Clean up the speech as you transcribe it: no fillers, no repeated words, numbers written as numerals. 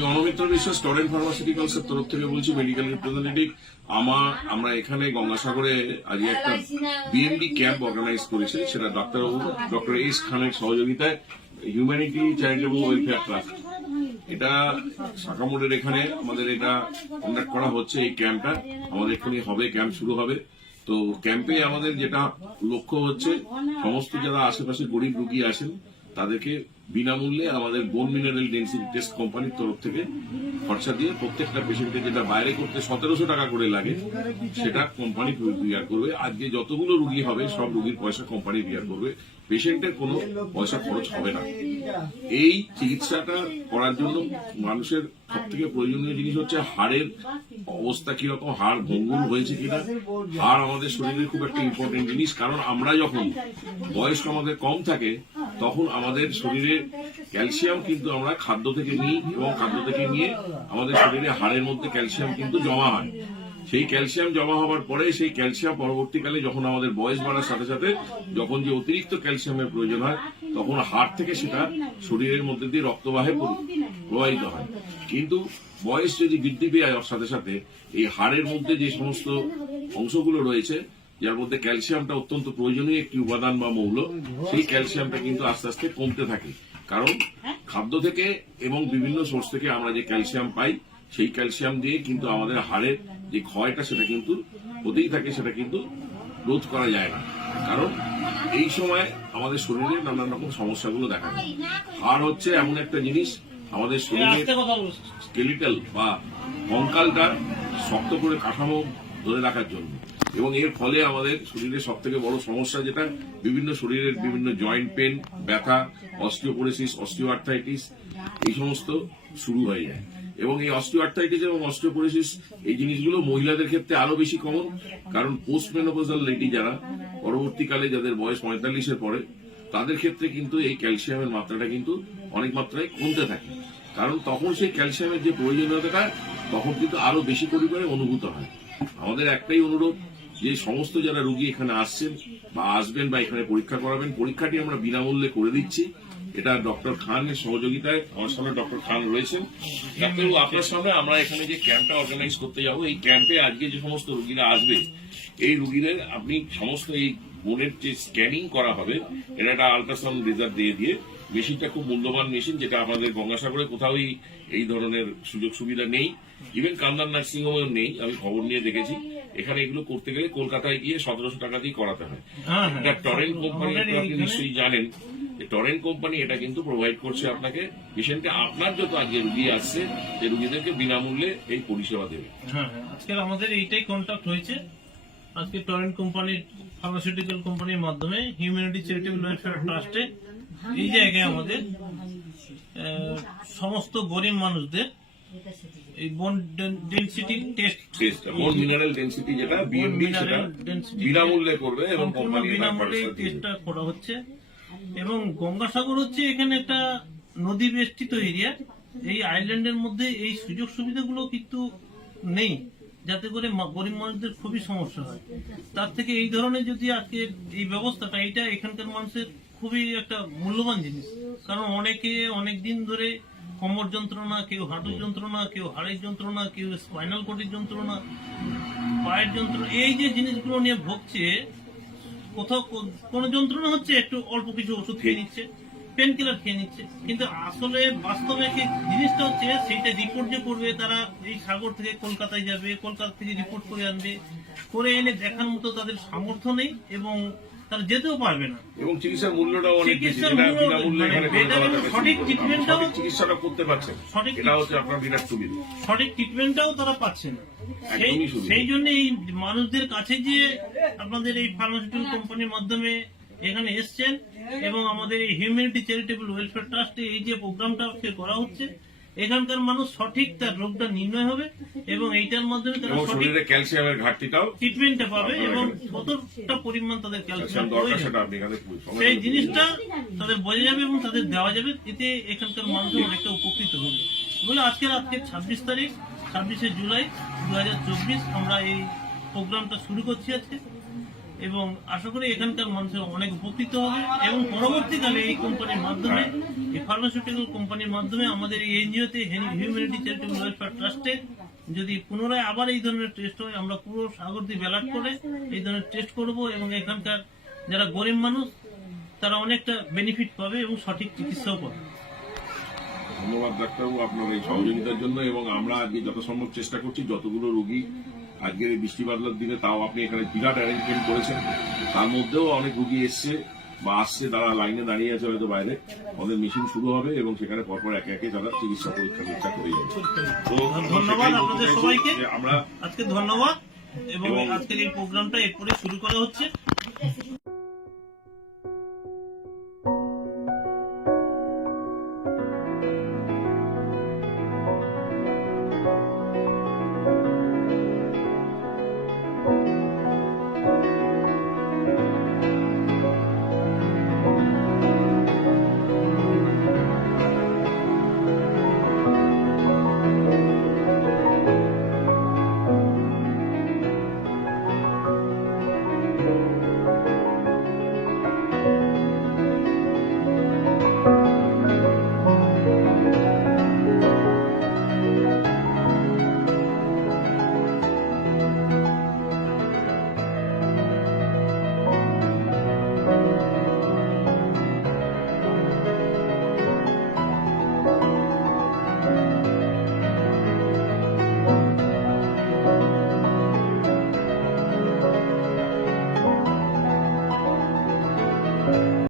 আমি অনমিত্র বিশ্বাস, torrent pharmaceuticals এর তরফ থেকে বলছি, মেডিকেল রিপ্রেজেন্টেটিভ। আমরা এখানে গঙ্গাসাগরে আজ একটা বিএমডি ক্যাম্প অর্গানাইজ করেছি, সেটা ডক্টর এস খানের সহযোগিতায় হিউম্যানিটি চ্যারিটেবল ওয়েলফেয়ার ট্রাস্ট। এটা শাখামোড়ের এখানে আমাদের এটা কন্ডাক্ট করা হচ্ছে। এই ক্যাম্পটা আমাদের এখানে হবে, ক্যাম্প শুরু হবে। তো ক্যাম্পে আমাদের যেটা লক্ষ্য হচ্ছে, সমস্ত যারা আশেপাশে গরিব রুগী আসেন তাদেরকে বিনামূল্যে আমাদের বোন মিনারেল ডেন্সিটি টেস্ট কোম্পানির তরফ থেকে খরচা দিয়ে প্রত্যেকটা পেশেন্টকে যেটা বাইরে করতে 1700 টাকা করে লাগে সেটা কোম্পানি বিয়ার করবে। আজকে যতগুলো রুগী হবে সব রুগীর পয়সা কোম্পানি বিয়ার করবে, পেশেন্টের কোনো পয়সা খরচ হবে না। এই চিকিৎসাটা করার জন্য মানুষের সব থেকে প্রয়োজনীয় জিনিস হচ্ছে হাড়ের অবস্থা কিরকম, হাড় ভঙ্গুর হয়েছে কিনা। হাড় আমাদের শরীরের খুব একটা ইম্পর্টেন্ট জিনিস, কারণ আমরা যখন বয়স আমাদের কম থাকে তখন আমাদের শরীরে ক্যালসিয়াম কিন্তু আমরা খাদ্য থেকে নিই, এবং খাদ্য থেকে নিয়ে আমাদের শরীরে হাড়ের মধ্যে ক্যালসিয়াম কিন্তু জমা হয়। সেই ক্যালসিয়াম জমা হওয়ার পরে সেই ক্যালসিয়াম পরবর্তীকালে যখন আমাদের বয়স বাড়ার সাথে সাথে যখন যে অতিরিক্ত ক্যালসিয়ামের প্রয়োজন হয় তখন হাড় থেকে সেটা শরীরের মধ্যে দিয়ে রক্তবাহে প্রবাহিত হয়। কিন্তু বয়স যদি বৃদ্ধি পেয়ে যাওয়ার সাথে সাথে এই হাড়ের মধ্যে যে সমস্ত অংশগুলো রয়েছে যার মধ্যে ক্যালসিয়ামটা অত্যন্ত প্রয়োজনীয় একটি উপাদান বা মৌল, সেই ক্যালসিয়ামটা কিন্তু আস্তে আস্তে কমতে থাকে। কারণ খাদ্য থেকে এবং বিভিন্ন সোর্স থেকে আমরা যে ক্যালসিয়াম পাই সেই ক্যালসিয়াম দিয়ে কিন্তু আমাদের হাড়ের যে ক্ষয়টা সেটা কিন্তু হতেই থাকে, সেটা কিন্তু রোধ করা যায় না। কারণ এই সময় আমাদের শরীরে নানান রকম সমস্যাগুলো দেখা যায়। হাড় হচ্ছে এমন একটা জিনিস আমাদের শরীরের স্কেলিটাল বা কঙ্কালটা শক্ত করে কাঠামো ধরে রাখার জন্য, এবং এর ফলে আমাদের শরীরের সব থেকে বড় সমস্যা যেটা বিভিন্ন শরীরের বিভিন্ন জয়েন্ট পেন, ব্যথা, অস্টিওপোরোসিস, অস্টিওআর্থ্রাইটিস এই সমস্ত শুরু হয়ে যায়। এবং এই অস্টিওআর্থ্রাইটিস এবং অস্টিওপোরোসিস এই জিনিসগুলো মহিলাদের ক্ষেত্রে আরো বেশি কমন, কারণ পোস্ট মেনোপজাল লেডি যারা পরবর্তীকালে যাদের বয়স 45-এর পরে তাদের ক্ষেত্রে কিন্তু এই ক্যালসিয়ামের মাত্রাটা কিন্তু অনেক মাত্রায় কমতে থাকে। কারণ তখন সেই ক্যালসিয়ামের যে প্রয়োজনীয়তাটা তখন কিন্তু আরো বেশি পরিমাণে অনুভূত হয়। আমাদের একটাই অনুরোধ যে সমস্ত যারা রুগী এখানে আসছেন বা আসবেন বা এখানে পরীক্ষা করাবেন, পরীক্ষাটি আমরা বিনামূল্যে করে দিচ্ছি। এটা ডক্টর খানের সহযোগিতায়, আমার সামনে ডক্টর খান রয়েছেন। ডাক্তারবাবু, আপনার সামনে আমরা এখানে যে ক্যাম্পটা অর্গানাইজ করতে যাব, এই ক্যাম্পে আজকে যে সমস্ত রুগীরা আসবে এই রুগীদের আপনি সমস্ত এই বোনের যে স্ক্যানিং করা হবে, এটা একটা আল্ট্রাসাউন্ড লেজার দিয়ে মেশিনটা খুব মূল্যবান মেশিন, যেটা আমাদের গঙ্গাসাগরে কোথাও এই ধরনের সুযোগ সুবিধা নেই, ইভেন কান্দার নার্সিংহোমেও নেই। আমি খবর নিয়ে দেখেছি এখানে এগুলো করতে গেলে কলকাতায় গিয়ে 1700 টাকা দিয়ে করাতে হয়। এটা টরেন্ট কোম্পানি, আপনি নিশ্চয়ই জানেন টরেন্ট কোম্পানি এটা কিন্তু প্রোভাইড করছে আপনাকে পেশেন্টকে, আপনার যত আজকে রুগী আসছে যে রুগীদেরকে বিনামূল্যে এই পরিষেবা দেবে। আজকে আমাদের এইটাই কন্ট্যাক্ট হয়েছে। আজকে টরেন্ট কোম্পানির ফার্মাসিউটিক্যাল কোম্পানির মাধ্যমে হিউম্যানিটি চ্যারিটেবল ওয়েলফেয়ার ট্রাস্টে এই জায়গায় আমাদের সমস্ত গরিব মানুষদের এই বোন ডেনসিটি টেস্ট, বোন মিনারেল ডেনসিটি যেটা বিএমডি, সেটা বিনামূল্যে করবে এবং কোম্পানি বিনামূল্যে টেস্টটা করা হচ্ছে। এবং গঙ্গাসাগর হচ্ছে এখানে একটা নদী বেষ্টিত এরিয়া। এই আইল্যান্ডের মধ্যে এই সুযোগ সুবিধাগুলো কিন্তু নেই, যাতে করে গরিব মানুষদের খুবই সমস্যা হয়। তার থেকে এই ধরনের যদি আজকে এই ব্যবস্থাটা, এটা এখানকার মানুষের খুবই একটা মূল্যবান জিনিস। কারণ অনেকে অনেক দিন ধরে কোমর যন্ত্রণা, কেউ হাঁটুর যন্ত্রণা, কেউ হাড়ের যন্ত্রণা, কেউ স্পাইনাল কর্ডের যন্ত্রণা, পায়ের যন্ত্রণা, এই যে জিনিসগুলো নিয়ে ভুগছে। কোথাও কোনো যন্ত্রণা হচ্ছে একটু অল্প কিছু ওষুধ খেয়ে নিচ্ছে, পেন কিলার খেয়ে নিচ্ছে, কিন্তু আসলে বাস্তবে জিনিসটা হচ্ছে সেইটা রিপোর্ট যে করবে, তারা এই সাগর থেকে কলকাতায় যাবে, কলকাতা থেকে রিপোর্ট করে আনবে, করে এনে দেখার মতো তাদের সামর্থ্য নেই এবং তারা যেতেও পারবে না। এবং চিকিৎসার মূল্যটাও অনেক বেশি, সঠিক ট্রিটমেন্টটাও চিকিৎসাটা করতে পারছেন, এটা হচ্ছে আপনার বিরাট সুবিধা। সঠিক ট্রিটমেন্টটাও তারা পাচ্ছে না। সেই জন্য এই মানুষদের কাছে যে আপনাদের এই ফার্মাসিউটিক্যাল কোম্পানির মাধ্যমে এখানে এসছেন এবং আমাদের এই হিউম্যানিটি চ্যারিটেবল ওয়েলফেয়ার ট্রাস্টে এই যে প্রোগ্রামটা করা হচ্ছে, এখানকার মানুষ সঠিক তার রোগটা নির্ণয় হবে এবং এইটার মাধ্যমে তারা সঠিক ক্যালসিয়ামের ঘাটতিটাও ট্রিটমেন্টটা পাবে এবং কতটা পরিমাণ তাদের ক্যালসিয়াম প্রয়োজন সেই জিনিসটা তাদের বোঝা যাবে এবং তাদের দেওয়া যাবে। এতে এখানকার মানুষ অনেকটা উপকৃত হবে বলে আজকে 26 তারিখ 26শে জুলাই 2024 আমরা এই প্রোগ্রামটা শুরু করছি আজকে। এবং আশা করি এখানকার মানুষের অনেক উপকৃত হবে এবং পরবর্তীকালে এই কোম্পানির মাধ্যমে, এই ফার্মাসিউটিক্যাল কোম্পানির মাধ্যমে আমাদের এই এনজিওতে হিউম্যানিটি চ্যারিটেবল ওয়েলফেয়ার ট্রাস্টে যদি পুনরায় আবার এই ধরনের টেস্ট হয়, আমরা পুরো সাগরদ্বীপ ব্যালাট করে এই ধরনের টেস্ট করব এবং এখানকার যারা গরিব মানুষ তারা অনেকটা বেনিফিট পাবে এবং সঠিক চিকিৎসাও পাবে। ধন্যবাদ ডাক্তারবাবু আপনার এই সহযোগিতার জন্য, এবং আমরা আজকে যথাসম্ভব চেষ্টা করছি যতগুলো রোগী আজকের এই বৃষ্টি বাদলার দিনে, তাও আপনি এখানে বিরাট অ্যারেঞ্জমেন্ট করেছেন, তার মধ্যেও অনেক রোগী এসছে বা আসছে, তারা লাইনে দাঁড়িয়ে আছে হয়তো বাইরে, আমাদের মেশিন শুরু হবে এবং সেখানে পরপর একে একে তারা চিকিৎসা পরীক্ষা নিরীক্ষা করে যাবে। তো ধন্যবাদ আপনাদের সবাইকে, আমরা আজকে ধন্যবাদ এবং আজকের এই প্রোগ্রামটা এরপরে শুরু করা হচ্ছে।